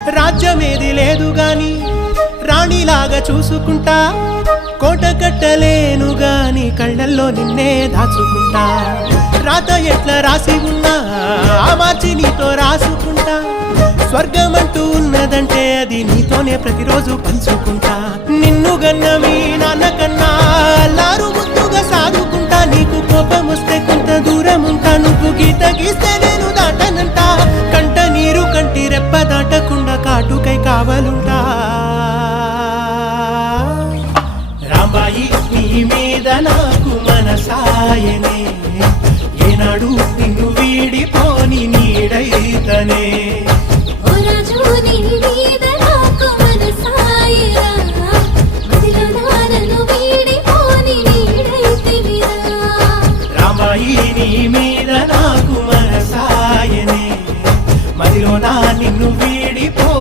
రాజ్యమేది లేదు గాని రాణిలాగా చూసుకుంటా, కోట కట్టలేను గాని కళ్ళల్లో నిన్నే దాచుకుంటా. రాత ఎట్లా రాసి ఉన్నా ఆ మార్చి నీతో రాసుకుంటా. స్వర్గమంటూ ఉన్నదంటే అది నీతోనే ప్రతిరోజు పంచుకుంటా. నిన్ను గన్న మీ నాన్న కన్నా అల్లారు ముద్దుగా సాదుకుంటా. నీకు కోపం వస్తే కొంత దూరం ఉంటా, నువ్వు గీత గీస్తే నేను దాటనంటా. కంట నీరు కంటి రెప్ప దాటకుండా కాటుకై కావలుంటా. రాంబాయి నీ మీద నాకు మనసాయనే, ఏనాడు నిన్ను వీడిపోని నీడైతనే. ఓ రాజు నీ